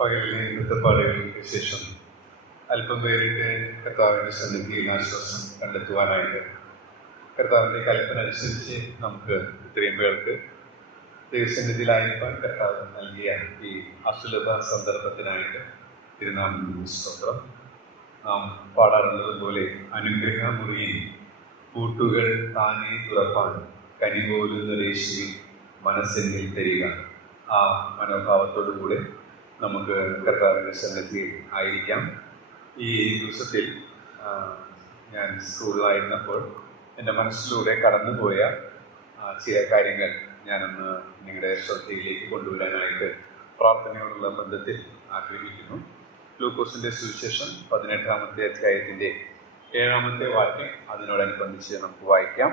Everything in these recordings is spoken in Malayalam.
പകലിലെ ഇന്നത്തെ പാടുകൾക്ക് ശേഷം അല്പം പേരിട്ട് കർത്താവിൻ്റെ സന്നിധിയിൽ ആശ്വാസം കണ്ടെത്തുവാനായിട്ട് കർത്താവിൻ്റെ കൽപ്പന അനുസരിച്ച് നമുക്ക് ഇത്രയും പേർക്ക് ദൈവസന്നിധിയിലായിരിക്കാൻ കർത്താവ് നൽകിയ ഈ അസുലഭ സന്ദർഭത്തിനായിട്ട് തിരുനാമത്തിന് സ്തോത്രം. നാം പാടാറുള്ളത് പോലെ അനുഗ്രഹമുറിയിൽ കൂട്ടുകൾ താനേ തുറപ്പാൻ കനിപോലുന്നൊരേശുവിൽ മനസ്സിൽ തരിക. ആ മനോഭാവത്തോടുകൂടെ നമുക്ക് കർത്താവിൻ്റെ സന്നിധിയിൽ ആയിരിക്കാം. ഈ ദിവസത്തിൽ ഞാൻ സ്കൂളിലായിരുന്നപ്പോൾ എൻ്റെ മനസ്സിലൂടെ കടന്നുപോയ ചില കാര്യങ്ങൾ ഞാനൊന്ന് നിങ്ങളുടെ ശ്രദ്ധയിലേക്ക് കൊണ്ടുവരാനായിട്ട് പ്രാർത്ഥനയോടുള്ള ബന്ധത്തിൽ ആഗ്രഹിക്കുന്നു. ലൂക്കോസിൻ്റെ സുവിശേഷം 18-ാമത്തെ അധ്യായത്തിൻ്റെ 7-ാമത്തെ വാക്യം അതിനോടനുബന്ധിച്ച് നമുക്ക് വായിക്കാം.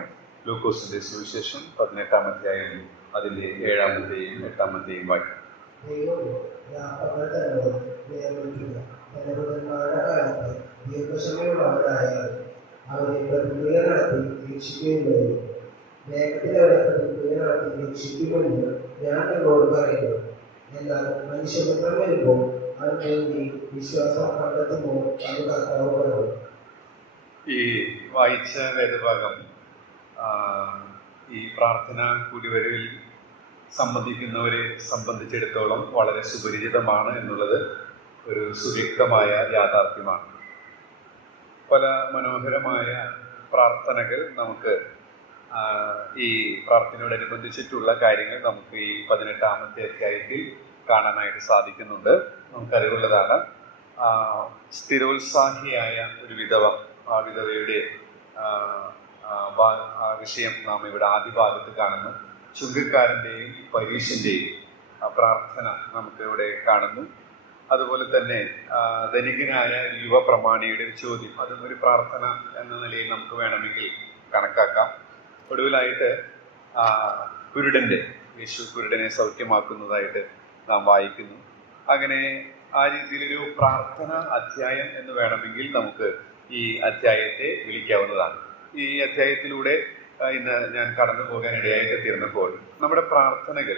ലൂക്കോസിൻ്റെ സുവിശേഷം 18-ാം അധ്യായം അതിൻ്റെ 7-ാമത്തെയും 8-ാമത്തെയും വാക്യം. അവരെ പ്രതിക്രിയ നടത്തി രക്ഷിക്കുകയും വരും. വേഗത്തിലവരെ പ്രതിക്രിയ നടത്തി രക്ഷിക്കുമെന്ന് ഞാൻ നിങ്ങളോട് പറയുന്നു. എന്നാൽ മനുഷ്യപുത്രൻ വരുമ്പോൾ അവർക്ക് വേണ്ടി വിശ്വാസം കണ്ടെത്തുമ്പോൾ അത് കർത്താവ് പറയും. ഈ വായിച്ച വേദഭാഗം ഈ പ്രാർത്ഥന കൂടിവരവിൽ സംബന്ധിക്കുന്നവരെ സംബന്ധിച്ചിടത്തോളം വളരെ സുപരിചിതമാണ് എന്നുള്ളത് ഒരു സുവ്യക്തമായ യാഥാർത്ഥ്യമാണ്. പല മനോഹരമായ പ്രാർത്ഥനകൾ നമുക്ക് ഈ പ്രാർത്ഥനയോടനുബന്ധിച്ചിട്ടുള്ള കാര്യങ്ങൾ നമുക്ക് ഈ 18-ാമത്തെ അധ്യായത്തിൽ കാണാനായിട്ട് സാധിക്കുന്നുണ്ട്. നമുക്കറിവുള്ളതാണ്, സ്ഥിരോത്സാഹിയായ ഒരു വിധവ, ആ വിധവയുടെ വിഷയം നാം ഇവിടെ ആദ്യ ഭാഗത്ത് കാണുന്നു. ചുങ്കക്കാരൻ്റെയും പരീശൻ്റെയും പ്രാർത്ഥന നമുക്ക് ഇവിടെ കാണുന്നു. അതുപോലെ തന്നെ ധനികനായ യുവ പ്രമാണിയുടെ ഒരു ചോദ്യം, അതും ഒരു പ്രാർത്ഥന എന്ന നിലയിൽ നമുക്ക് വേണമെങ്കിൽ കണക്കാക്കാം. ഒടുവിലായിട്ട് യേശു കുരുടനെ സൗഖ്യമാക്കുന്നതായിട്ട് നാം വായിക്കുന്നു. അങ്ങനെ ആ രീതിയിലൊരു പ്രാർത്ഥന അധ്യായം എന്ന് വേണമെങ്കിൽ നമുക്ക് ഈ അധ്യായത്തെ വിളിക്കാവുന്നതാണ്. ഈ അധ്യായത്തിലൂടെ ഇന്ന് ഞാൻ കടന്നു പോകാനിടയായിട്ട് തീർന്നപ്പോൾ നമ്മുടെ പ്രാർത്ഥനകൾ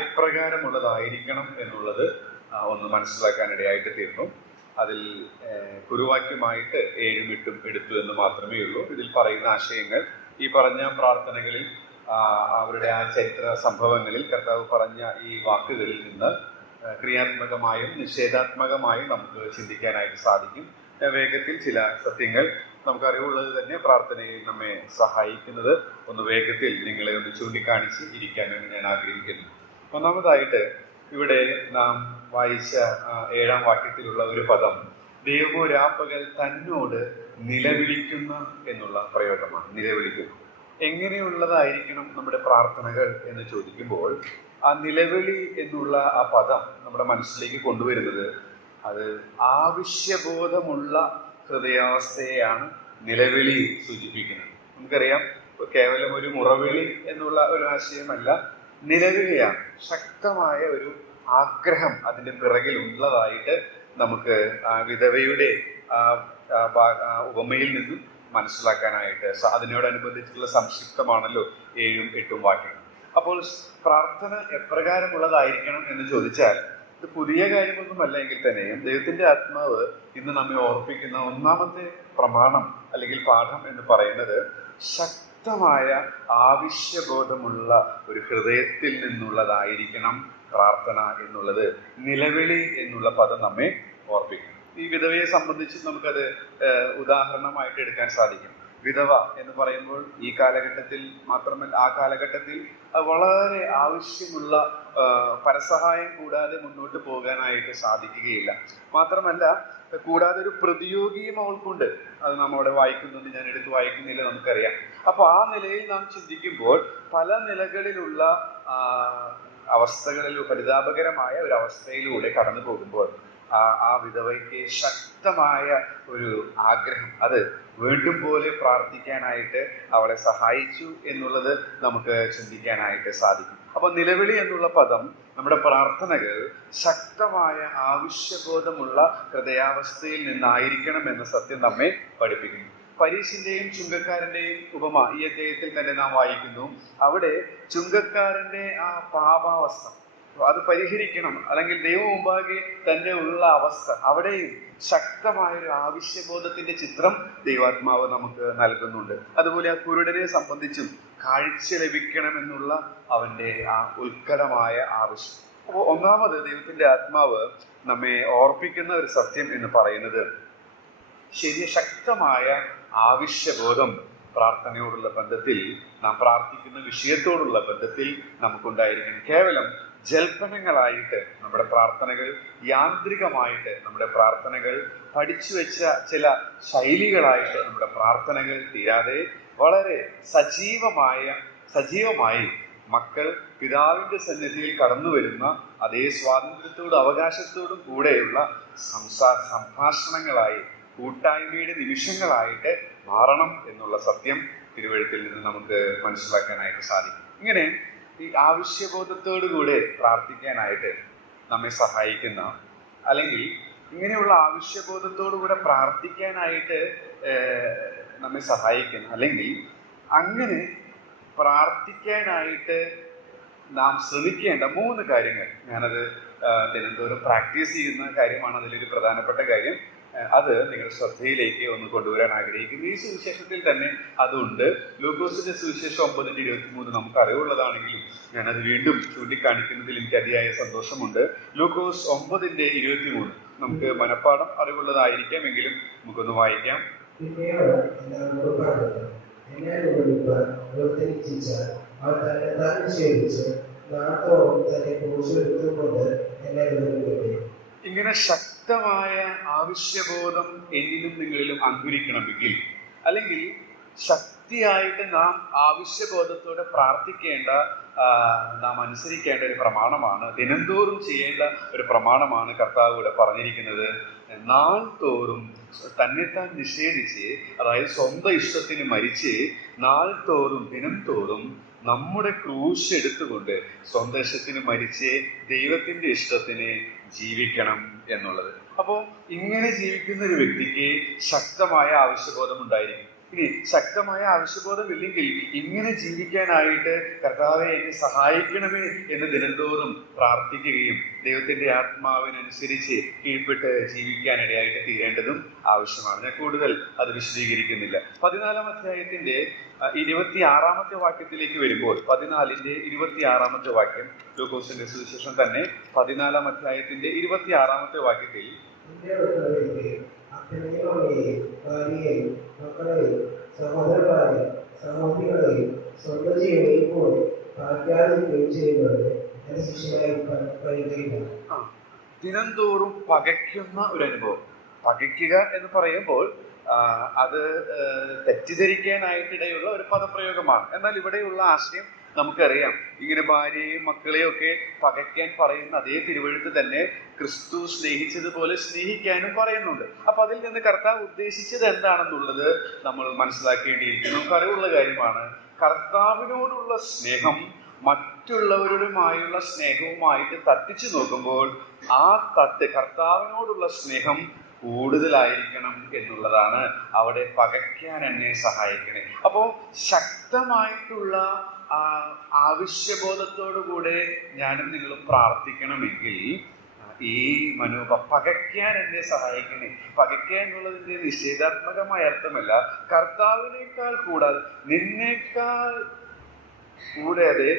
എപ്രകാരമുള്ളതായിരിക്കണം എന്നുള്ളത് ഒന്ന് മനസ്സിലാക്കാനിടയായിട്ട് തീർന്നു. അതിൽ കുറുവാക്യമായിട്ട് 7ഉം 8ഉം എടുത്തു എന്ന് മാത്രമേ ഉള്ളൂ. ഇതിൽ പറയുന്ന ആശയങ്ങൾ ഈ പറഞ്ഞ പ്രാർത്ഥനകളിൽ അവരുടെ ആ ചരിത്ര സംഭവങ്ങളിൽ കർത്താവ് പറഞ്ഞ ഈ വാക്കുകളിൽ നിന്ന് ക്രിയാത്മകമായും നിഷേധാത്മകമായും നമുക്ക് ചിന്തിക്കാനായിട്ട് സാധിക്കും. വേഗത്തിൽ ചില സത്യങ്ങൾ നമുക്കറിവുള്ളത് തന്നെ പ്രാർത്ഥനയിൽ നമ്മെ സഹായിക്കുന്നത് ഒന്ന് വേഗത്തിൽ നിങ്ങളെ ഒന്ന് ചൂണ്ടിക്കാണിച്ച് ഇരിക്കാനാണ് ഞാൻ ആഗ്രഹിക്കുന്നു. ഒന്നാമതായിട്ട് ഇവിടെ നാം വായിച്ച 7-ാം വാക്യത്തിലുള്ള ഒരു പദം ദൈവരാപ്പകൽ തന്നോട് നിലവിളിക്കുന്ന എന്നുള്ള പ്രയോഗമാണ്. നിലവിളിക്കുന്നു. എങ്ങനെയുള്ളതായിരിക്കണം നമ്മുടെ പ്രാർത്ഥനകൾ എന്ന് ചോദിക്കുമ്പോൾ ആ നിലവിളി എന്നുള്ള ആ പദം നമ്മുടെ മനസ്സിലേക്ക് കൊണ്ടുവരുന്നത് അത് ആവശ്യബോധമുള്ള ഹൃദയാവസ്ഥയെയാണ് നിലവിളി സൂചിപ്പിക്കുന്നത്. നമുക്കറിയാം, കേവലം ഒരു മുറവിളി എന്നുള്ള ഒരു ആശയമല്ല, നിലവിളിയാണ്. ശക്തമായ ഒരു ആഗ്രഹം അതിൻ്റെ പിറകിൽ ഉള്ളതായിട്ട് നമുക്ക് വിധവയുടെ ഉപമയിൽ നിന്നും മനസ്സിലാക്കാനായിട്ട് അതിനോടനുബന്ധിച്ചുള്ള സംക്ഷിപ്തമാണല്ലോ 7ഉം 8ഉം വാക്യങ്ങൾ. അപ്പോൾ പ്രാർത്ഥന എപ്രകാരമുള്ളതായിരിക്കണം എന്ന് ചോദിച്ചാൽ ഇത് പുതിയ കാര്യമൊന്നുമല്ല എങ്കിൽ തന്നെയും ദൈവത്തിൻ്റെ ആത്മാവ് ഇന്ന് നമ്മെ ഓർപ്പിക്കുന്ന ഒന്നാമത്തെ പ്രമാണം അല്ലെങ്കിൽ പാഠം എന്ന് പറയുന്നത് ശക്തമായ ആവശ്യബോധമുള്ള ഒരു ഹൃദയത്തിൽ നിന്നുള്ളതായിരിക്കണം പ്രാർത്ഥന എന്നുള്ളത്. നിലവിളി എന്നുള്ള പദം നമ്മെ ഓർപ്പിക്കും. ഈ വിധവയെ സംബന്ധിച്ച് നമുക്കത് ഉദാഹരണമായിട്ട് എടുക്കാൻ സാധിക്കും. വിധവ എന്ന് പറയുമ്പോൾ ഈ കാലഘട്ടത്തിൽ മാത്രമല്ല, ആ കാലഘട്ടത്തിൽ വളരെ ആവശ്യമുള്ള പരസഹായം കൂടാതെ മുന്നോട്ട് പോകാനായിട്ട് സാധിക്കുകയില്ല. മാത്രമല്ല, കൂടാതെ ഒരു പ്രതിയോഗിയും അവൾക്കുണ്ട്. അത് നാം അവിടെ വായിക്കുന്നുണ്ട്, ഞാൻ എടുത്ത് വായിക്കുന്നില്ല, നമുക്കറിയാം. അപ്പോൾ ആ നിലയിൽ നാം ചിന്തിക്കുമ്പോൾ പല നിലകളിലുള്ള അവസ്ഥകളിൽ പരിതാപകരമായ ഒരു അവസ്ഥയിലൂടെ കടന്നു പോകുമ്പോൾ ആ വിധവയ്ക്ക് ശക്തമായ ഒരു ആഗ്രഹം, അത് വീണ്ടും പോലെ പ്രാർത്ഥിക്കാനായിട്ട് അവളെ സഹായിച്ചു എന്നുള്ളത് നമുക്ക് ചിന്തിക്കാനായിട്ട് സാധിക്കും. അപ്പോൾ നിലവിളി എന്നുള്ള പദം നമ്മുടെ പ്രാർത്ഥനകൾ ശക്തമായ ആവശ്യബോധമുള്ള ഹൃദയാവസ്ഥയിൽ നിന്നായിരിക്കണം എന്ന സത്യം നമ്മെ പഠിപ്പിക്കുന്നു. പരീശിന്റെയും ചുങ്കക്കാരന്റെയും ഉപമ ഈ അധ്യായത്തിൽ തന്നെ നാം വായിക്കുന്നു. അവിടെ ചുങ്കക്കാരന്റെ ആ പാപാവസ്ഥ, അത് പരിഹരിക്കണം, അല്ലെങ്കിൽ ദൈവം മുമ്പാകെ തന്നെ ഉള്ള അവസ്ഥ, അവിടെയും ശക്തമായൊരു ആവശ്യബോധത്തിന്റെ ചിത്രം ദൈവാത്മാവ് നമുക്ക് നൽകുന്നുണ്ട്. അതുപോലെ ആ കുരുടനെ സംബന്ധിച്ചും കാഴ്ച ലഭിക്കണമെന്നുള്ള അവന്റെ ആ ഉത്കടമായ ആവശ്യം. അപ്പോൾ ഒന്നാമത് ദൈവത്തിന്റെ ആത്മാവ് നമ്മെ ഓർപ്പിക്കുന്ന ഒരു സത്യം എന്ന് പറയുന്നത് ശക്തമായ ആവശ്യബോധം പ്രാർത്ഥനയോടുള്ള ബന്ധത്തിൽ, നാം പ്രാർത്ഥിക്കുന്ന വിഷയത്തോടുള്ള ബന്ധത്തിൽ നമുക്കുണ്ടായിരിക്കണം. കേവലം ജൽപ്പനങ്ങളായിട്ട് നമ്മുടെ പ്രാർത്ഥനകൾ, യാന്ത്രികമായിട്ട് നമ്മുടെ പ്രാർത്ഥനകൾ, പഠിച്ചു വെച്ച ചില ശൈലികളായിട്ട് നമ്മുടെ പ്രാർത്ഥനകൾ തീരാതെ വളരെ സജീവമായി മക്കൾ പിതാവിന്റെ സന്നിധിയിൽ കടന്നു വരുന്ന അതേ സ്വാതന്ത്ര്യത്തോടും അവകാശത്തോടും കൂടെയുള്ള സംഭാഷണങ്ങളായി, കൂട്ടായ്മയുടെ നിമിഷങ്ങളായിട്ട് മാറണം എന്നുള്ള സത്യം തിരുവെഴുത്തിൽ നിന്ന് നമുക്ക് മനസ്സിലാക്കാനായിട്ട് സാധിക്കും. ഇങ്ങനെ ഈ ആവശ്യബോധത്തോടുകൂടെ പ്രാർത്ഥിക്കാനായിട്ട് നമ്മെ സഹായിക്കുന്ന, അല്ലെങ്കിൽ ഇങ്ങനെയുള്ള ആവശ്യബോധത്തോടുകൂടെ പ്രാർത്ഥിക്കാനായിട്ട് നമ്മെ സഹായിക്കുന്ന, അല്ലെങ്കിൽ അങ്ങനെ പ്രാർത്ഥിക്കാനായിട്ട് നാം ശ്രമിക്കേണ്ട 3 കാര്യങ്ങൾ, ഞാനത് ദിനംതോറും പ്രാക്ടീസ് ചെയ്യുന്ന കാര്യമാണ്. അതിലൊരു പ്രധാനപ്പെട്ട കാര്യം അത് നിങ്ങളുടെ ശ്രദ്ധയിലേക്ക് ഒന്ന് കൊണ്ടുവരാൻ ആഗ്രഹിക്കുന്നു. ഈ സുവിശേഷത്തിൽ തന്നെ അതുണ്ട്. ലൂക്കോസിന്റെ സുവിശേഷം 9:23 നമുക്ക് അറിവുള്ളതാണെങ്കിലും ഞാനത് വീണ്ടും ചൂണ്ടിക്കാണിക്കുന്നതിൽ എനിക്ക് അതിയായ സന്തോഷമുണ്ട്. ലൂക്കോസ് 9:23 നമുക്ക് മനപ്പാഠം അറിവുള്ളതായിരിക്കാമെങ്കിലും നമുക്കൊന്ന് വായിക്കാം. ഇങ്ങനെ ശക്തമായ ആവശ്യബോധം എന്നിലും നിങ്ങളിലും അങ്കുരിക്കണമെങ്കിൽ, അല്ലെങ്കിൽ ശക്തിയായിട്ട് നാം ആവശ്യബോധത്തോടെ പ്രാർത്ഥിക്കേണ്ട, നാം അനുസരിക്കേണ്ട ഒരു പ്രമാണമാണ്, ദിനംതോറും ചെയ്യേണ്ട ഒരു പ്രമാണമാണ് കർത്താവ് ഇവിടെ പറഞ്ഞിരിക്കുന്നത്. നാൾ തോറും തന്നെത്താൻ നിഷേധിച്ച്, അതായത് സ്വന്തം ഇഷ്ടത്തിന് മരിച്ച്, നാൾ തോറും ദിനം തോറും നമ്മുടെ ക്രൂശ് എടുത്തുകൊണ്ട് സ്വന്തം ഇഷ്ടത്തിന് മരിച്ച് ദൈവത്തിന്റെ ഇഷ്ടത്തിന് ജീവിക്കണം എന്നുള്ളത്. അപ്പോൾ ഇങ്ങനെ ജീവിക്കുന്ന ഒരു വ്യക്തിക്ക് ശക്തമായ ആവശ്യബോധം ഉണ്ടായിരിക്കും. ഇനി ശക്തമായ ആവശ്യബോധമില്ലെങ്കിൽ ഇങ്ങനെ ജീവിക്കാനായിട്ട് കർത്താവെ എന്നെ സഹായിക്കണമേ എന്ന് ദിനംതോറും പ്രാർത്ഥിക്കുകയും ദൈവത്തിന്റെ ആത്മാവിനനുസരിച്ച് കീഴ്പ്പെട്ട് ജീവിക്കാനിടയായിട്ട് തീരേണ്ടതും ആവശ്യമാണ്. ഞാൻ കൂടുതൽ അത് വിശദീകരിക്കുന്നില്ല. 14-ാം അധ്യായത്തിന്റെ 26-ാമത്തെ വാക്യത്തിലേക്ക് വരുമ്പോൾ, 14-ന്റെ 26-ാമത്തെ ലൂക്കോസിന്റെ സുവിശേഷം തന്നെ 14-ാം അധ്യായത്തിന്റെ 26-ാമത്തെ വാക്യത്തിൽ ദിനംതോറും പകയ്ക്കുന്ന ഒരു അനുഭവം. പകയ്ക്കുക എന്ന് പറയുമ്പോൾ അത് തെറ്റിദ്ധരിക്കാനായിട്ടിടയുള്ള ഒരു പദപ്രയോഗമാണ്. എന്നാൽ ഇവിടെയുള്ള ആശയം നമുക്കറിയാം. ഇങ്ങനെ ഭാര്യയെയും മക്കളെയും ഒക്കെ പകയ്ക്കാൻ പറയുന്ന അതേ തിരുവെഴുത്ത് തന്നെ ക്രിസ്തു സ്നേഹിച്ചതുപോലെ സ്നേഹിക്കാനും പറയുന്നുണ്ട്. അപ്പൊ അതിൽ നിന്ന് കർത്താവ് ഉദ്ദേശിച്ചത് എന്താണെന്നുള്ളത് നമ്മൾ മനസ്സിലാക്കേണ്ടിയിരിക്കുന്നു. നമുക്കറിവുള്ള കാര്യമാണ്, കർത്താവിനോടുള്ള സ്നേഹം മറ്റുള്ളവരുമായുള്ള സ്നേഹവുമായിട്ട് തട്ടിച്ചു നോക്കുമ്പോൾ ആ കർത്താവിനോടുള്ള സ്നേഹം കൂടുതലായിരിക്കണം എന്നുള്ളതാണ് അവിടെ പകയ്ക്കാൻ എന്നെ സഹായിക്കണേ. അപ്പോൾ ശക്തമായിട്ടുള്ള ആവശ്യബോധത്തോടുകൂടെ ഞാനും നിങ്ങളും പ്രാർത്ഥിക്കണമെങ്കിൽ ഈ പകയ്ക്കാൻ എന്നെ സഹായിക്കണേ. പകയ്ക്കുക എന്നുള്ളതിന്റെ നിഷേധാത്മകമായ അർത്ഥമല്ല, കർത്താവിനേക്കാൾ കൂടാതെ, നിന്നേക്കാൾ കൂടാതെ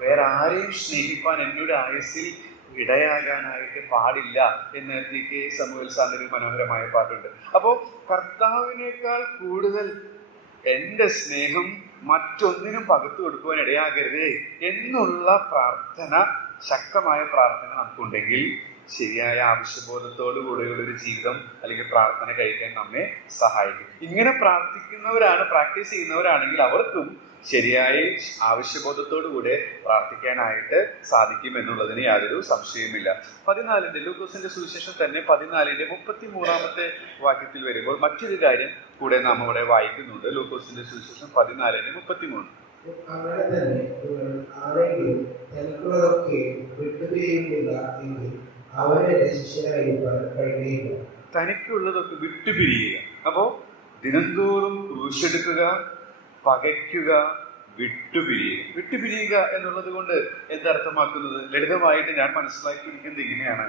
വേറെ ആരെയും സ്നേഹിപ്പാൻ എന്നയുടെ ആയുസ്സിൽ ഇടയാകാനായിട്ട് പാടില്ല എന്ന് ടി.കെ. സമൂഹൽ സാറിന്റെ ഒരു മനോഹരമായ പാട്ടുണ്ട്. അപ്പോ കർത്താവിനേക്കാൾ കൂടുതൽ എന്റെ സ്നേഹം മറ്റൊന്നിനും പകർത്തു കൊടുക്കുവാൻ ഇടയാകരുതേ എന്നുള്ള പ്രാർത്ഥന, ശക്തമായ പ്രാർത്ഥന നമുക്കുണ്ടെങ്കിൽ ശരിയായ ആവശ്യബോധത്തോടു കൂടെയുള്ള ഒരു ജീവിതം അല്ലെങ്കിൽ പ്രാർത്ഥന കഴിക്കാൻ നമ്മെ സഹായിക്കും. ഇങ്ങനെ പ്രാക്ടീസ് ചെയ്യുന്നവരാണെങ്കിൽ അവർക്കും ശരിയായ ആവശ്യബോധത്തോടുകൂടെ പ്രാർത്ഥിക്കാനായിട്ട് സാധിക്കും എന്നുള്ളതിന് യാതൊരു സംശയവുമില്ല. 14-ന്റെ ലൂക്കോസിന്റെ സുവിശേഷം തന്നെ 14-ന്റെ 33-ാമത്തെ വാക്യത്തിൽ വരുമ്പോൾ മറ്റൊരു കാര്യം കൂടെ നാം അവിടെ വായിക്കുന്നുണ്ട്. ലൂക്കോസിന്റെ സുവിശേഷം 14-33. അങ്ങനെ തന്നെ ആരെങ്കിലും തനിക്കുള്ളതൊക്കെ വിട്ടുപിരിയുന്നില്ല എങ്കിൽ അവനെ ശിഷ്യനായിരിക്കാൻ കഴിയുകയില്ല. തനിക്കുള്ളതൊക്കെ വിട്ടുപിരിയുക. അപ്പോ ദിനംതോറും ക്രൂശെടുക്കുക, പകയ്ക്കുക, വിട്ടുപിരിയുക എന്നുള്ളത് കൊണ്ട് എന്തർത്ഥമാക്കുന്നത്? ലളിതമായിട്ട് ഞാൻ മനസ്സിലാക്കിയിരിക്കുന്നത് ഇങ്ങനെയാണ്.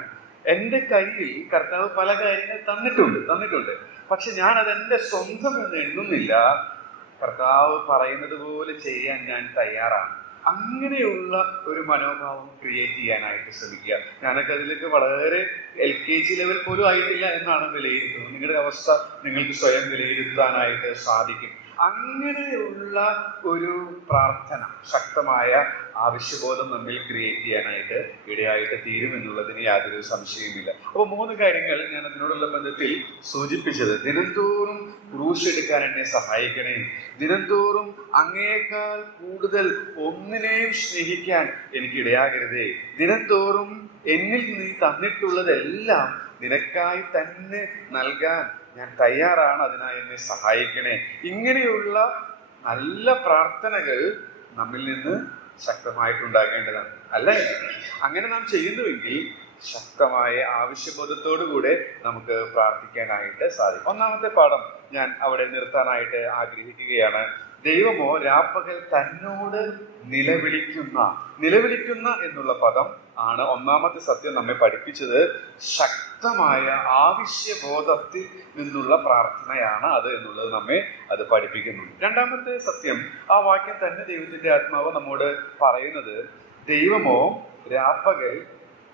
എൻ്റെ കയ്യിൽ കർത്താവ് പല കാര്യങ്ങൾ തന്നിട്ടുണ്ട്. പക്ഷെ ഞാൻ അതെന്റെ സ്വന്തം എന്ന് എണ്ണുന്നില്ല. കർത്താവ് പറയുന്നത് പോലെ ചെയ്യാൻ ഞാൻ തയ്യാറാണ്. അങ്ങനെയുള്ള ഒരു മനോഭാവം ക്രിയേറ്റ് ചെയ്യാനായിട്ട് ശ്രമിക്കുക. ഞാനൊക്കെ അതിലേക്ക് വളരെ LKG ലെവൽ പോലും ആയിട്ടില്ല എന്നാണ് വിലയിരുത്തുന്നത്. നിങ്ങളുടെ അവസ്ഥ നിങ്ങൾക്ക് സ്വയം വിലയിരുത്താനായിട്ട് സാധിക്കും. അങ്ങനെയുള്ള ഒരു പ്രാർത്ഥന, ശക്തമായ ആവശ്യബോധം നമ്മിൽ ക്രിയേറ്റ് ചെയ്യാനായിട്ട് ഇടയായിട്ട് തീരുമെന്നുള്ളതിന് യാതൊരു സംശയവുമില്ല. അപ്പോൾ 3 കാര്യങ്ങൾ ഞാൻ അതിനോടുള്ള ബന്ധത്തിൽ സൂചിപ്പിച്ചത്. ദിനംതോറും ക്രൂശ് എടുക്കാൻ എന്നെ സഹായിക്കണേ, ദിനംതോറും അങ്ങേക്കാൾ കൂടുതൽ ഒന്നിനെയും സ്നേഹിക്കാൻ എനിക്ക് ഇടയാകരുതേ, ദിനംതോറും എന്നിൽ നീ തന്നിട്ടുള്ളതെല്ലാം നിനക്കായി തന്നെ നൽകാൻ ഞാൻ തയ്യാറാണ്, അതിനായി എന്നെ സഹായിക്കണേ. ഇങ്ങനെയുള്ള നല്ല പ്രാർത്ഥനകൾ നമ്മിൽ നിന്ന് ശക്തമായിട്ടുണ്ടാകേണ്ടതാണ്. അല്ല, അങ്ങനെ നാം ചെയ്യുന്നുവെങ്കിൽ ശക്തമായ ആവശ്യബോധത്തോടുകൂടെ നമുക്ക് പ്രാർത്ഥിക്കാനായിട്ട് സാധിക്കും. 1ാമത്തെ പാഠം ഞാൻ അവിടെ നിർത്താനായിട്ട് ആഗ്രഹിക്കുകയാണ്. ദൈവമോ രാപ്പകൽ തന്നോട് നിലവിളിക്കുന്ന എന്നുള്ള പദം ആണ് 1ാമത്തെ സത്യം നമ്മെ പഠിപ്പിച്ചത്. ശക്തമായ ആവശ്യബോധത്തിൽ നിന്നുള്ള പ്രാർത്ഥനയാണ് അത് എന്നുള്ളത് നമ്മെ അത് പഠിപ്പിക്കുന്നു. 2ാമത്തെ സത്യം, ആ വാക്യം തന്നെ ദൈവത്തിന്റെ ആത്മാവ് നമ്മോട് പറയുന്നത്, ദൈവമോ രാപ്പകൽ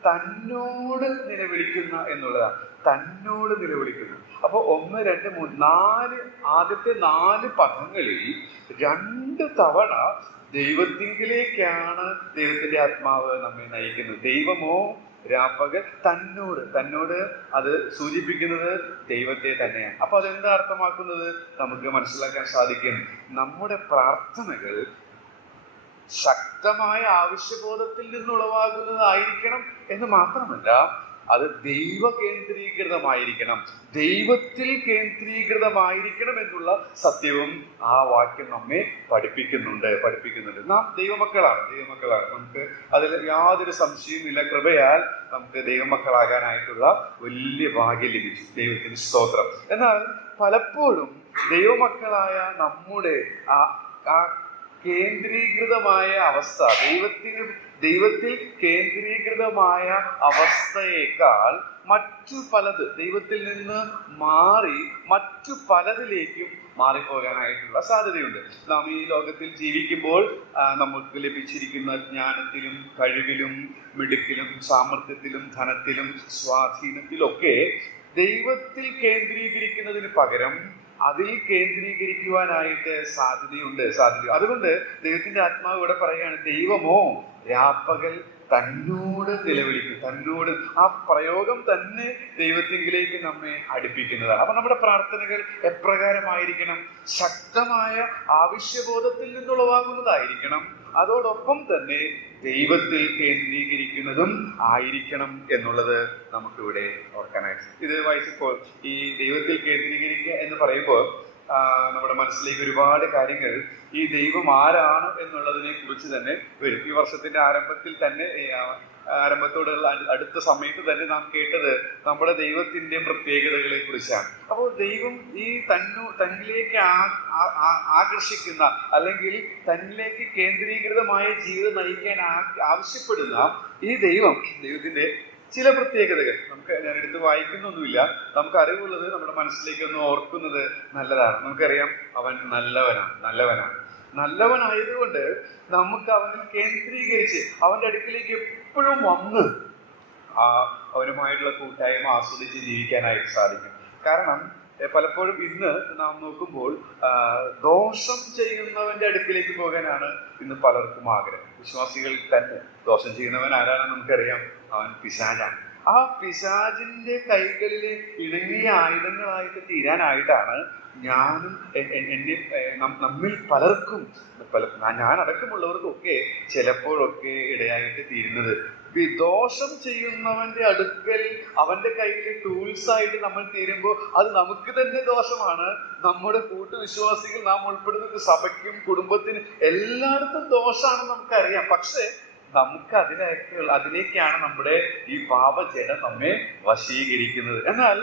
തന്നോട് നിലവിളിക്കുന്ന എന്നുള്ളതാണ്. തന്നോട് നിലവിളിക്കുന്നു. അപ്പൊ 1, 2, 3, 4 ആദ്യത്തെ 4 പദങ്ങളിൽ 2 തവണ ദൈവത്തിങ്കിലേക്കാണ് ദൈവത്തിന്റെ ആത്മാവ് നമ്മെ നയിക്കുന്നത്. ദൈവമോ രാപ്പകൽ തന്നോട് അത് സൂചിപ്പിക്കുന്നത് ദൈവത്തെ തന്നെയാണ്. അപ്പൊ അതെന്താ അർത്ഥമാക്കുന്നത്? നമുക്ക് മനസ്സിലാക്കാൻ സാധിക്കും. നമ്മുടെ പ്രാർത്ഥനകൾ ശക്തമായ ആവശ്യബോധത്തിൽ നിന്നുളവാകുന്നതായിരിക്കണം എന്ന് മാത്രമല്ല, അത് ദൈവ കേന്ദ്രീകൃതമായിരിക്കണം, ദൈവത്തിൽ കേന്ദ്രീകൃതമായിരിക്കണം എന്നുള്ള സത്യവും ആ വാക്യം നമ്മെ പഠിപ്പിക്കുന്നുണ്ട്. നാം ദൈവമക്കളാണ്. നമുക്ക് അതിൽ യാതൊരു സംശയവുമില്ല. കൃപയാൽ നമുക്ക് ദൈവമക്കളാകാനായിട്ടുള്ള വലിയ ഭാഗ്യം ലഭിച്ചു. ദൈവത്തിന് സ്തോത്രം. എന്നാൽ പലപ്പോഴും ദൈവമക്കളായ നമ്മുടെ ആ കേന്ദ്രീകൃതമായ അവസ്ഥ, ദൈവത്തിൽ കേന്ദ്രീകൃതമായ അവസ്ഥയേക്കാൾ മറ്റു പലത്, ദൈവത്തിൽ നിന്ന് മാറി മറ്റു പലതിലേക്കും മാറിപ്പോകാനായിട്ടുള്ള സാധ്യതയുണ്ട്. നാം ഈ ലോകത്തിൽ ജീവിക്കുമ്പോൾ നമുക്ക് ലഭിച്ചിരിക്കുന്ന ജ്ഞാനത്തിലും കഴിവിലും മിടുക്കിലും സാമർത്ഥ്യത്തിലും ധനത്തിലും സ്വാധീനത്തിലൊക്കെ ദൈവത്തിൽ കേന്ദ്രീകരിക്കുന്നതിന് പകരം അതിൽ കേന്ദ്രീകരിക്കുവാനായിട്ട് സാധ്യതയുണ്ട്. അതുകൊണ്ട് ദൈവത്തിന്റെ ആത്മാവ് ഇവിടെ പറയുകയാണ്, ദൈവമോ രാപ്പകൽ തന്നോട് നിലവിളിക്കും. തന്നോട്, ആ പ്രയോഗം തന്നെ ദൈവത്തിങ്കിലേക്ക് നമ്മെ അടുപ്പിക്കുന്നതാണ്. അപ്പൊ നമ്മുടെ പ്രാർത്ഥനകൾ എപ്രകാരമായിരിക്കണം? ശക്തമായ ആവശ്യബോധത്തിൽ നിന്നുളവാകുന്നതായിരിക്കണം, അതോടൊപ്പം തന്നെ ദൈവത്തിൽ കേന്ദ്രീകരിക്കുന്നതും ആയിരിക്കണം എന്നുള്ളത് നമുക്കിവിടെ ഓർക്കാനായിട്ട്. ഇത് വായിച്ചപ്പോൾ ഈ ദൈവത്തിൽ കേന്ദ്രീകരിക്കുക എന്ന് പറയുമ്പോൾ നമ്മുടെ മനസ്സിലേക്ക് ഒരുപാട് കാര്യങ്ങൾ, ഈ ദൈവം ആരാണ് എന്നുള്ളതിനെ കുറിച്ച് തന്നെ വരും. ഈ വർഷത്തിന്റെ ആരംഭത്തിൽ തന്നെ, ആരംഭത്തോടുള്ള അടുത്ത സമയത്ത് തന്നെ നാം കേട്ടത് നമ്മുടെ ദൈവത്തിന്റെ പ്രത്യേകതകളെ കുറിച്ചാണ്. അപ്പോൾ ദൈവം ഈ തന്നിലേക്ക് ആകർഷിക്കുന്ന, അല്ലെങ്കിൽ തന്നിലേക്ക് കേന്ദ്രീകൃതമായ ജീവിതം നയിക്കാൻ ആവശ്യപ്പെടുന്ന ഈ ദൈവത്തിന്റെ ചില പ്രത്യേകതകൾ ഞാൻ എടുത്ത് വായിക്കുന്നൊന്നുമില്ല. നമുക്ക് അറിവുള്ളത് നമ്മുടെ മനസ്സിലേക്ക് ഒന്ന് ഓർക്കുന്നത് നല്ലതാണ്. നമുക്കറിയാം, അവൻ നല്ലവനായതുകൊണ്ട് നമുക്ക് അവനിൽ കേന്ദ്രീകരിച്ച് അവന്റെ അടുക്കിലേക്ക് എപ്പോഴും വന്ന് അവനുമായിട്ടുള്ള കൂട്ടായ്മ ആസ്വദിച്ച് ജീവിക്കാനായിട്ട് സാധിക്കും. കാരണം പലപ്പോഴും ഇന്ന് നാം നോക്കുമ്പോൾ ദോഷം ചെയ്യുന്നവന്റെ അടുക്കിലേക്ക് പോകാനാണ് ഇന്ന് പലർക്കും ആഗ്രഹം. വിശ്വാസികൾ തന്നെ ദോഷം ചെയ്യുന്നവൻ ആരാണെന്ന് നമുക്കറിയാം, അവൻ പിശാചാണ്. ആ പിശാചിന്റെ കൈകളിലെ ഇണങ്ങിയ ആയുധങ്ങളായിട്ട് തീരാനായിട്ടാണ് ഞാനും നമ്മിൽ പലർക്കും, ഞാൻ അടക്കമുള്ളവർക്കൊക്കെ ചിലപ്പോഴൊക്കെ ഇടയായിട്ട് തീരുന്നത്. ദോഷം ചെയ്യുന്നവന്റെ അടുക്കൽ അവന്റെ കയ്യിലെ ടൂൾസ് ആയിട്ട് നമ്മൾ തീരുമ്പോൾ അത് നമുക്ക് തന്നെ ദോഷമാണ്. നമ്മുടെ കൂട്ടുവിശ്വാസികൾ, നാം ഉൾപ്പെടുന്ന സഭയ്ക്കും കുടുംബത്തിനും എല്ലായിടത്തും ദോഷമാണെന്ന് നമുക്കറിയാം. പക്ഷെ നമുക്ക് അതിലേക്കാണ് നമ്മുടെ ഈ പാപജടം നമ്മെ വശീകരിക്കുന്നത്. എന്നാൽ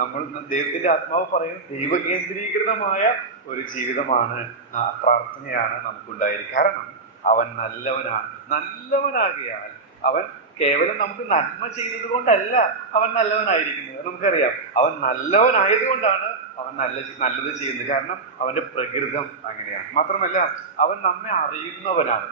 നമ്മൾ ദൈവത്തിന്റെ ആത്മാവ് പറയും ദൈവകേന്ദ്രീകൃതമായ ഒരു ജീവിതമാണ്, പ്രാർത്ഥനയാണ് നമുക്കുണ്ടായിരിക്കും. കാരണം അവൻ നല്ലവനാണ്. നല്ലവനാകിയാൽ അവൻ കേവലം നമുക്ക് നന്മ ചെയ്തത് കൊണ്ടല്ല അവൻ നല്ലവനായിരിക്കുന്നത്. നമുക്കറിയാം അവൻ നല്ലവനായതുകൊണ്ടാണ് അവൻ നല്ലത് ചെയ്യുന്നത്. കാരണം അവന്റെ പ്രകൃതം അങ്ങനെയാണ്. മാത്രമല്ല അവൻ നമ്മെ അറിയുന്നവനാണ്.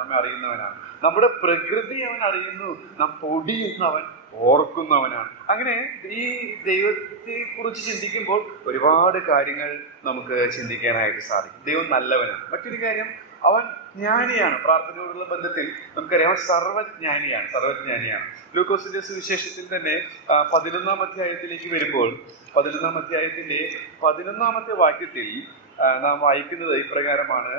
നമ്മുടെ പ്രകൃതി അവൻ അറിയുന്നു. നാം പൊടിയെന്ന് അവൻ ഓർക്കുന്നവനാണ്. അങ്ങനെ ഈ ദൈവത്തെ കുറിച്ച് ചിന്തിക്കുമ്പോൾ ഒരുപാട് കാര്യങ്ങൾ നമുക്ക് ചിന്തിക്കാനായിട്ട് സാധിക്കും. ദൈവം നല്ലവനാണ്. മറ്റൊരു കാര്യം, അവൻ ജ്ഞാനിയാണ്. പ്രാർത്ഥനയോടുള്ള ബന്ധത്തിൽ നമുക്കറിയാം അവൻ സർവജ്ഞാനിയാണ്. ലൂക്കോസിന്റെ സുവിശേഷത്തിൽ തന്നെ 11-ാം അധ്യായത്തിലേക്ക് വരുമ്പോൾ 11-ാം അധ്യായത്തിന്റെ 11-ാമത്തെ വാക്യത്തിൽ നാം വായിക്കുന്നത് ഇപ്രകാരമാണ്: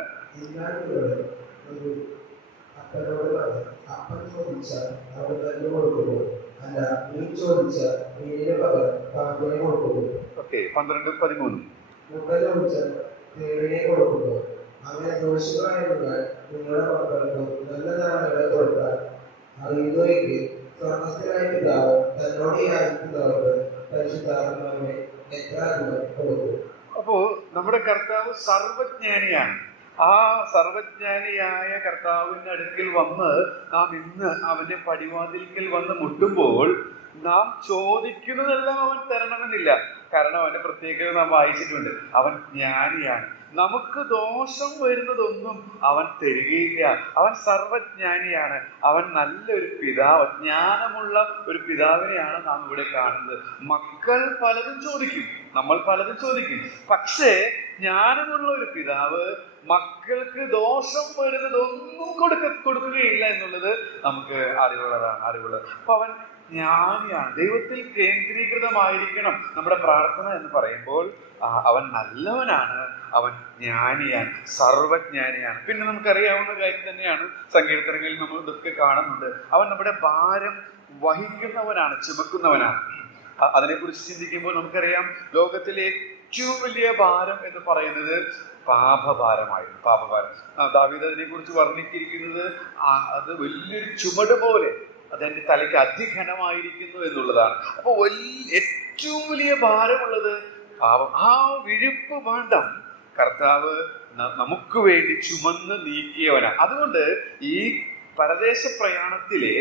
ഓക്കെ, 12-13. അങ്ങനെ ദോഷികളായവർ നിങ്ങളുടെ മക്കൾക്ക് നല്ല നാളുകളെ കൊടുക്കാൻ അറിയുന്നവയ്ക്ക് സ്വർണ്ണസ്ഥനായ പിതാവ് തന്നോട് യാചിക്കുന്നവർക്ക് പരിശുദ്ധാത്മാവിനെ എത്ര കൊടുക്കും. അപ്പോ നമ്മുടെ കർത്താവ് സർവജ്ഞാനിയാണ്. ആ സർവജ്ഞാനിയായ കർത്താവിന്റെ അടുക്കൽ വന്ന് നാം ഇന്ന് അവന്റെ പടിവാതിൽക്കൽ വന്ന് മുട്ടുമ്പോൾ നാം ചോദിക്കുന്നതെല്ലാം അവൻ തരണമെന്നില്ല. കാരണം അവന്റെ പ്രത്യേകത നാം വായിച്ചിട്ടുണ്ട്. അവൻ ജ്ഞാനിയാണ്. നമുക്ക് ദോഷം വരുന്നതൊന്നും അവൻ തരികയില്ല. അവൻ സർവജ്ഞാനിയാണ്. അവൻ നല്ലൊരു പിതാവ്, ജ്ഞാനമുള്ള ഒരു പിതാവിനെയാണ് നാം ഇവിടെ കാണുന്നത്. മക്കൾ പലതും ചോദിക്കും, നമ്മൾ പലതും ചോദിക്കും. പക്ഷേ ജ്ഞാനമുള്ള ഒരു പിതാവ് മക്കൾക്ക് ദോഷം വരുന്നതൊന്നും കൊടുക്കുകയില്ല എന്നുള്ളത് നമുക്ക് അറിവുള്ളത്. അപ്പൊ അവൻ ജ്ഞാനിയാണ്. ദൈവത്തിൽ കേന്ദ്രീകൃതമായിരിക്കണം നമ്മുടെ പ്രാർത്ഥന എന്ന് പറയുമ്പോൾ അവൻ നല്ലവനാണ്, അവൻ ജ്ഞാനിയാണ്, സർവജ്ഞാനിയാണ്. പിന്നെ നമുക്കറിയാവുന്ന കാര്യം തന്നെയാണ്, സങ്കീർത്തനങ്ങളിൽ നമ്മൾ ഇതൊക്കെ കാണുന്നുണ്ട്. അവൻ നമ്മുടെ ഭാരം വഹിക്കുന്നവനാണ്, ചുമക്കുന്നവനാണ്. അതിനെക്കുറിച്ച് ചിന്തിക്കുമ്പോൾ നമുക്കറിയാം ലോകത്തിലെ ഏറ്റവും വലിയ ഭാരം എന്ന് പറയുന്നത് പാപഭാരമായിരുന്നു. ദാവീദ് അതിനെ കുറിച്ച് വർണ്ണിച്ചിരിക്കുന്നത് അത് വലിയൊരു ചുമട് പോലെ അതെന്റെ തലയ്ക്ക് അതിഘനമായിരിക്കുന്നു എന്നുള്ളതാണ്. അപ്പൊ ഏറ്റവും വലിയ ഭാരമുള്ളത് പാപം. ആ വിഴുപ്പ് ഭാണ്ഡം കർത്താവ് നമുക്ക് വേണ്ടി ചുമന്ന് നീക്കിയവനാണ്. അതുകൊണ്ട് ഈ പരദേശ പ്രയാണത്തിലെ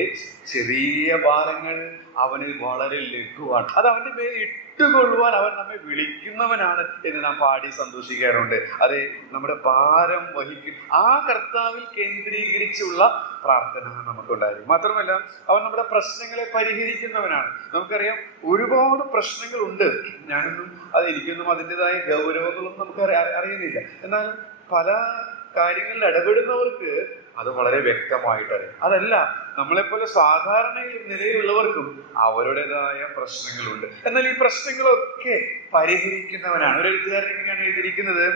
ചെറിയ ഭാരങ്ങൾ അവനിൽ വളരെ ലഘുവാണ്. അത് അവന്റെ മേൽ ഇട്ടുകൊള്ളുവാൻ അവൻ നമ്മെ വിളിക്കുന്നവനാണ് എന്ന് നാം പാടി സന്തോഷിക്കാറുണ്ട്. അതെ, നമ്മുടെ ഭാരം വഹിക്കും ആ കർത്താവിൽ കേന്ദ്രീകരിച്ചുള്ള പ്രാർത്ഥന നമുക്കുണ്ടായിരിക്കും. മാത്രമല്ല അവൻ നമ്മുടെ പ്രശ്നങ്ങളെ പരിഹരിക്കുന്നവനാണ്. നമുക്കറിയാം ഒരുപാട് പ്രശ്നങ്ങളുണ്ട്. എനിക്കൊന്നും അതിൻ്റെതായ ഗൗരവങ്ങളൊന്നും നമുക്ക് അറിയുന്നില്ല. എന്നാൽ പല കാര്യങ്ങളിൽ ഇടപെടുന്നവർക്ക് അത് വളരെ വ്യക്തമായിട്ടറിയാം. അതല്ല, നമ്മളെപ്പോലെ സാധാരണ നിലയിലുള്ളവർക്കും അവരുടേതായ പ്രശ്നങ്ങളുണ്ട്. എന്നാൽ ഈ പ്രശ്നങ്ങളൊക്കെ പരിഹരിക്കുന്നവനാണ്. ഒരു എഴുത്തുകാരൻ എങ്ങനെയാണ് എഴുതിയിരിക്കുന്നത്: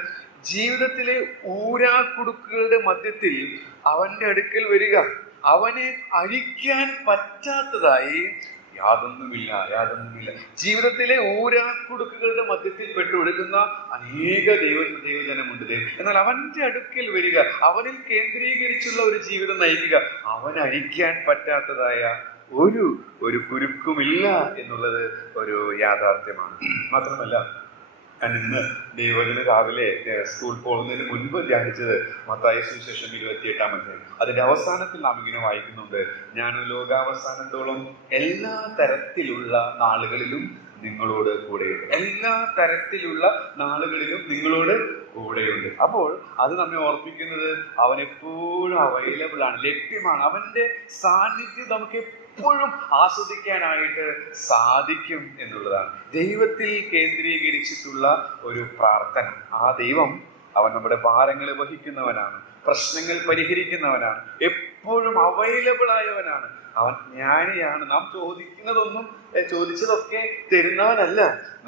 ജീവിതത്തിലെ ഊരാക്കുടുക്കുകളുടെ മധ്യത്തിൽ അവന്റെ അടുക്കൽ വരിക, അവനെ അഴിക്കാൻ പറ്റാത്തതായി യാതൊന്നുമില്ല. ജീവിതത്തിലെ ഊരാക്കുടുക്കുകളുടെ മധ്യത്തിൽ പെട്ടുകൊടുക്കുന്ന അനേക ദൈവജനമുണ്ട്. എന്നാൽ അവന്റെ അടുക്കൽ വരിക, അവനിൽ കേന്ദ്രീകരിച്ചുള്ള ഒരു ജീവിതം നയിക്കുക, അവൻ അഴിക്കാൻ പറ്റാത്തതായ ഒരു കുരുക്കുമില്ല എന്നുള്ളത് ഒരു യാഥാർത്ഥ്യമാണ്. മാത്രമല്ല, ഞാൻ ഇന്ന് ദൈവത്തിന് രാവിലെ സ്കൂൾ പോകുന്നതിന് മുൻപ് ധ്യാനിച്ചത് മത്തായി സുവിശേഷം 28-ാം അധ്യായം. അതിന്റെ അവസാനത്തിൽ നാം ഇങ്ങനെ വായിക്കുന്നുണ്ട്: ഞാൻ ലോകാവസാനത്തോളം എല്ലാ തരത്തിലുള്ള നാളുകളിലും നിങ്ങളോട് കൂടെയുണ്ട്. എല്ലാ തരത്തിലുള്ള നാളുകളിലും നിങ്ങളോട് കൂടെയുണ്ട്. അപ്പോൾ അത് നമ്മെ ഓർപ്പിക്കുന്നത് അവൻ എപ്പോഴും അവൈലബിൾ ആണ്, ലഭ്യമാണ്. അവന്റെ സാന്നിധ്യം നമുക്ക് എപ്പോഴും ആസ്വദിക്കാനായിട്ട് സാധിക്കും എന്നുള്ളതാണ്. ദൈവത്തിൽ കേന്ദ്രീകരിച്ചിട്ടുള്ള ഒരു പ്രാർത്ഥന. ആ ദൈവം അവൻ നമ്മുടെ ഭാരങ്ങളെ വഹിക്കുന്നവനാണ്, പ്രശ്നങ്ങൾ പരിഹരിക്കുന്നവനാണ്, എപ്പോഴും അവൈലബിൾ ആയവനാണ്. അവൻ ജ്ഞാനിയാണ്. നാം ചോദിച്ചതൊക്കെ തരുന്നവനല്ല.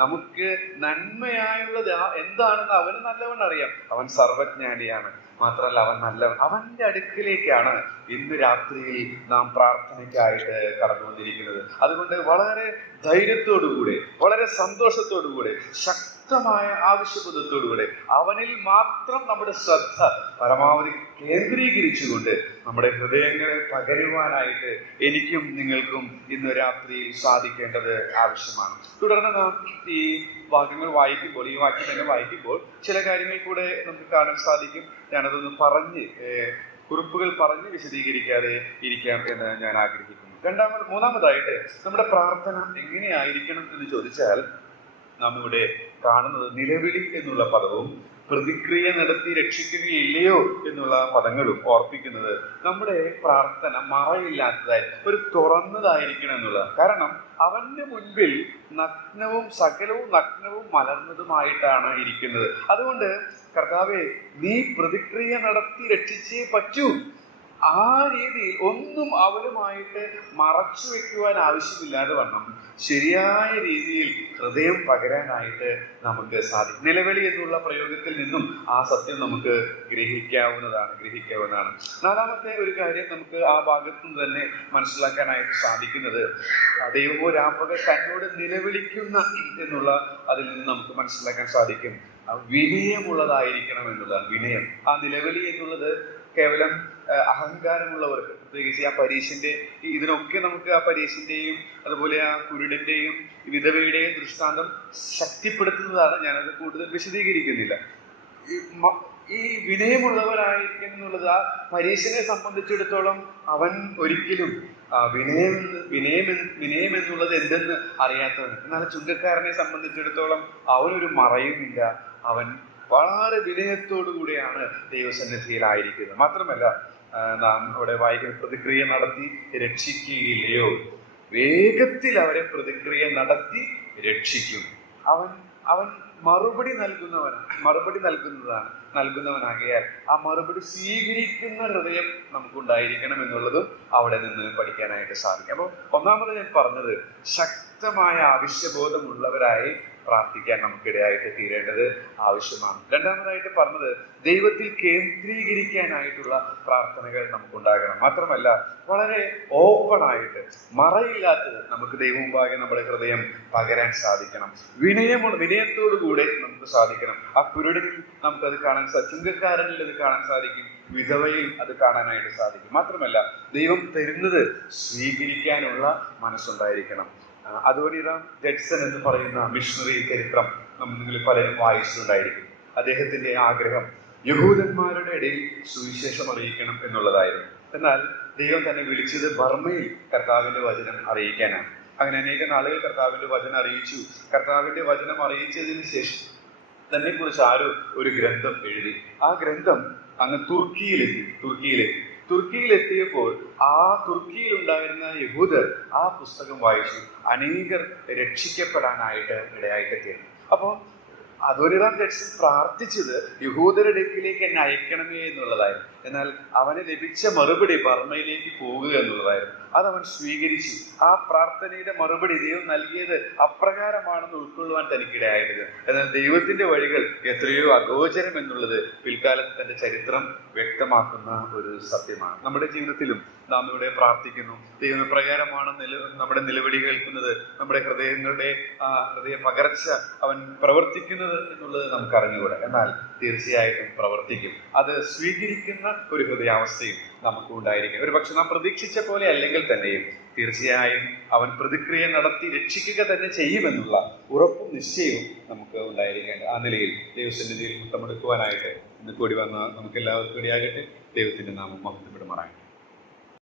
നമുക്ക് നന്മയായുള്ളത് എന്താണെന്ന് അവന് നല്ലവണ്ണം അറിയാം. അവൻ സർവജ്ഞാനിയാണ്. മാത്രമല്ല അവൻ നല്ലവൻ. അവന്റെ അടുക്കിലേക്കാണ് ഇന്ന് രാത്രിയിൽ നാം പ്രാർത്ഥനയ്ക്കായിട്ട് കടന്നു വന്നിരിക്കുന്നത്. അതുകൊണ്ട് വളരെ ധൈര്യത്തോടുകൂടെ, വളരെ സന്തോഷത്തോടുകൂടെ, ശക്തമായ ആവശ്യബോധത്തോടുകൂടെ അവനിൽ മാത്രം നമ്മുടെ ശ്രദ്ധ പരമാവധി കേന്ദ്രീകരിച്ചുകൊണ്ട് നമ്മുടെ ഹൃദയങ്ങളെ പകരുവാനായിട്ട് എനിക്കും നിങ്ങൾക്കും ഇന്ന് രാത്രിയിൽ സാധിക്കേണ്ടത് ആവശ്യമാണ്. തുടർന്ന് നാം ഈ വാക്യങ്ങൾ വായിക്കുമ്പോൾ, ഈ വാക്യം തന്നെ വായിക്കുമ്പോൾ ചില കാര്യങ്ങൾ കൂടെ നമുക്ക് കാണാൻ സാധിക്കും. ഞാനതൊന്ന് പറഞ്ഞ് കുറിപ്പുകൾ പറഞ്ഞ് വിശദീകരിക്കാതെ ഇരിക്കാം എന്ന് ഞാൻ ആഗ്രഹിക്കുന്നു. മൂന്നാമതായിട്ട് നമ്മുടെ പ്രാർത്ഥന എങ്ങനെയായിരിക്കണം എന്ന് ചോദിച്ചാൽ, നാം ഇവിടെ കാണുന്നത് നിലവിളി എന്നുള്ള പദവും പ്രതിക്രിയ നടത്തി രക്ഷിക്കുകയില്ലയോ എന്നുള്ള പദങ്ങളും ഓർപ്പിക്കുന്നത് നമ്മുടെ പ്രാർത്ഥന മറയില്ലാത്തതായി ഒരു തുറന്നതായിരിക്കണം എന്നുള്ളതാണ്. കാരണം അവന്റെ മുൻപിൽ സകലവും നഗ്നവും മലർന്നതുമായിട്ടാണ് ഇരിക്കുന്നത്. അതുകൊണ്ട് കർത്താവേ, നീ പ്രതിക്രിയ നടത്തി രക്ഷിച്ചേ പറ്റൂ. ആ രീതിയിൽ ഒന്നും അവരുമായിട്ട് മറച്ചു വെക്കുവാൻ ആവശ്യമില്ലാതെ വണ്ണം ശരിയായ രീതിയിൽ ഹൃദയം പകരാനായിട്ട് നമുക്ക് സാധിക്കും. നിലവിളി എന്നുള്ള പ്രയോഗത്തിൽ നിന്നും ആ സത്യം നമുക്ക് ഗ്രഹിക്കാവുന്നതാണ്. നാലാമത്തെ ഒരു കാര്യം നമുക്ക് ആ ഭാഗത്തു നിന്ന് തന്നെ മനസ്സിലാക്കാനായിട്ട് സാധിക്കുന്നത്, ദൈവോരാപകർ തന്നോട് നിലവിളിക്കുന്ന എന്നുള്ള അതിൽ നിന്ന് നമുക്ക് മനസ്സിലാക്കാൻ സാധിക്കും വിനയമുള്ളതായിരിക്കണം എന്നുള്ളതാണ്. വിനയം. ആ നിലവിളി എന്നുള്ളത് കേവലം അഹങ്കാരമുള്ളവർക്ക്, പ്രത്യേകിച്ച് ആ പരീശന്റെ ഇതിനൊക്കെ നമുക്ക് ആ പരീശന്റെയും അതുപോലെ ആ കുരുടന്റെയും വിധവയുടെയും ദൃഷ്ടാന്തം ശക്തിപ്പെടുത്തുന്നതാണ്. ഞാനത് കൂടുതൽ വിശദീകരിക്കുന്നില്ല. ഈ വിനയമുള്ളവരായിരിക്കും എന്നുള്ളത് ആ പരീശനെ സംബന്ധിച്ചിടത്തോളം അവൻ ഒരിക്കലും വിനയം എന്നുള്ളത് എന്തെന്ന് അറിയാത്തവൻ. എന്നാൽ ചുങ്കക്കാരനെ സംബന്ധിച്ചിടത്തോളം അവനൊരു മറയുമില്ല. അവൻ വളരെ വിനയത്തോടു കൂടിയാണ് ദൈവസന്നിധിയിലായിരിക്കുന്നത്. മാത്രമല്ല, നാം അവിടെ വായിക്കുന്ന പ്രതിക്രിയ നടത്തി രക്ഷിക്കുകയില്ലയോ, വേഗത്തിൽ അവരെ പ്രതിക്രിയ നടത്തി രക്ഷിക്കും. അവൻ മറുപടി നൽകുന്നവനാകയാൽ ആ മറുപടി സ്വീകരിക്കുന്ന ഹൃദയം നമുക്കുണ്ടായിരിക്കണം എന്നുള്ളതും അവിടെ നിന്ന് പഠിക്കാനായിട്ട് സാധിക്കും. അപ്പോൾ ഒന്നാമത് ഞാൻ പറഞ്ഞത്, ശക്തമായ ആവശ്യബോധമുള്ളവരായി പ്രാർത്ഥിക്കാൻ നമുക്കിടയായിട്ട് തീരേണ്ടത് ആവശ്യമാണ്. രണ്ടാമതായിട്ട് പറഞ്ഞത്, ദൈവത്തിൽ കേന്ദ്രീകരിക്കാനായിട്ടുള്ള പ്രാർത്ഥനകൾ നമുക്കുണ്ടാകണം. മാത്രമല്ല, വളരെ ഓപ്പണായിട്ട് മറയില്ലാത്തത് നമുക്ക് ദൈവമുമ്പാകെ നമ്മുടെ ഹൃദയം പകരാൻ സാധിക്കണം. വിനയത്തോടു കൂടെ നമുക്ക് സാധിക്കണം. ആ കുരുടനിൽ നമുക്കത് കാണാൻ സാധിക്കും, ചുങ്കക്കാരനിൽ അത് കാണാൻ സാധിക്കും, വിധവയിൽ അത് കാണാനായിട്ട് സാധിക്കും. മാത്രമല്ല, ദൈവം തരുന്നത് സ്വീകരിക്കാനുള്ള മനസ്സുണ്ടായിരിക്കണം. അദോനിറാം ജഡ്സൺ എന്ന് പറയുന്ന മിഷണറി ചരിത്രം നിങ്ങൾ പലരും വായിച്ചിട്ടുണ്ടായിരിക്കും. അദ്ദേഹത്തിന്റെ ആഗ്രഹം യഹൂദന്മാരുടെ ഇടയിൽ സുവിശേഷം അറിയിക്കണം എന്നുള്ളതായിരുന്നു. എന്നാൽ ദൈവം തന്നെ വിളിച്ചത് ബർമയിൽ കർത്താവിന്റെ വചനം അറിയിക്കാനാണ്. അങ്ങനെ അനേക നാളുകൾ കർത്താവിന്റെ വചനം അറിയിച്ചു. കർത്താവിന്റെ വചനം അറിയിച്ചതിന് ശേഷം തന്നെ കുറിച്ച് ആരോ ഒരു ഗ്രന്ഥം എഴുതി. ആ ഗ്രന്ഥം അങ്ങ് തുർക്കിയിലെത്തിയപ്പോൾ ആ തുർക്കിയിൽ ഉണ്ടായിരുന്ന യഹൂദർ ആ പുസ്തകം വായിച്ചു. അനേകർ രക്ഷിക്കപ്പെടാനായിട്ട് ഇടയായിട്ട് തീർന്നു. അപ്പോൾ അദോനിറാം ജഡ്സൺ പ്രാർത്ഥിച്ചത് യഹൂദരുടെ ഇടയിലേക്ക് എന്നെ അയക്കണമേ എന്നുള്ളതായിരുന്നു. എന്നാൽ അവന് ലഭിച്ച മറുപടി ബർമയിലേക്ക് പോകുക എന്നുള്ളതായിരുന്നു. അതവൻ സ്വീകരിച്ചു. ആ പ്രാർത്ഥനയുടെ മറുപടി ദൈവം നൽകിയത് അപ്രകാരമാണെന്ന് ഉൾക്കൊള്ളുവാൻ തനിക്കിടയായത്. എന്നാൽ ദൈവത്തിന്റെ വഴികൾ എത്രയോ അഗോചരം എന്നുള്ളത് പിൽക്കാലത്ത് തന്റെ ചരിത്രം വ്യക്തമാക്കുന്ന ഒരു സത്യമാണ്. നമ്മുടെ ജീവിതത്തിലും നാം ഇവിടെ പ്രാർത്ഥിക്കുന്നു. ദൈവം എപ്രകാരമാണ് നമ്മുടെ നിലവിളി കേൾക്കുന്നത്, നമ്മുടെ ഹൃദയ പകർച്ച അവൻ പ്രവർത്തിക്കുന്നത് എന്നുള്ളത് നമുക്ക് അറിഞ്ഞുകൂടാ. എന്നാൽ തീർച്ചയായിട്ടും പ്രവർത്തിക്കും. അത് സ്വീകരിക്കുന്ന ഒരു ഹൃദയാവസ്ഥയും നമുക്ക് ഉണ്ടായിരിക്കും. ഒരു പക്ഷെ നാം പ്രതീക്ഷിച്ച പോലെ അല്ലെങ്കിൽ തന്നെയും തീർച്ചയായും അവൻ പ്രതിക്രിയ നടത്തി രക്ഷിക്കുക തന്നെ ചെയ്യുമെന്നുള്ള ഉറപ്പും നിശ്ചയവും നമുക്ക് ഉണ്ടായിരിക്കേണ്ട. ആ നിലയിൽ ദൈവസന്നിധിയിൽ മുത്തമെടുക്കുവാനായിട്ട് ഇന്ന് കൂടി വന്ന നമുക്ക് എല്ലാവർക്കും ഇടയാകട്ടെ. ദൈവത്തിന്റെ നാമം മഹത്വപ്പെടുമാറാകട്ടെ.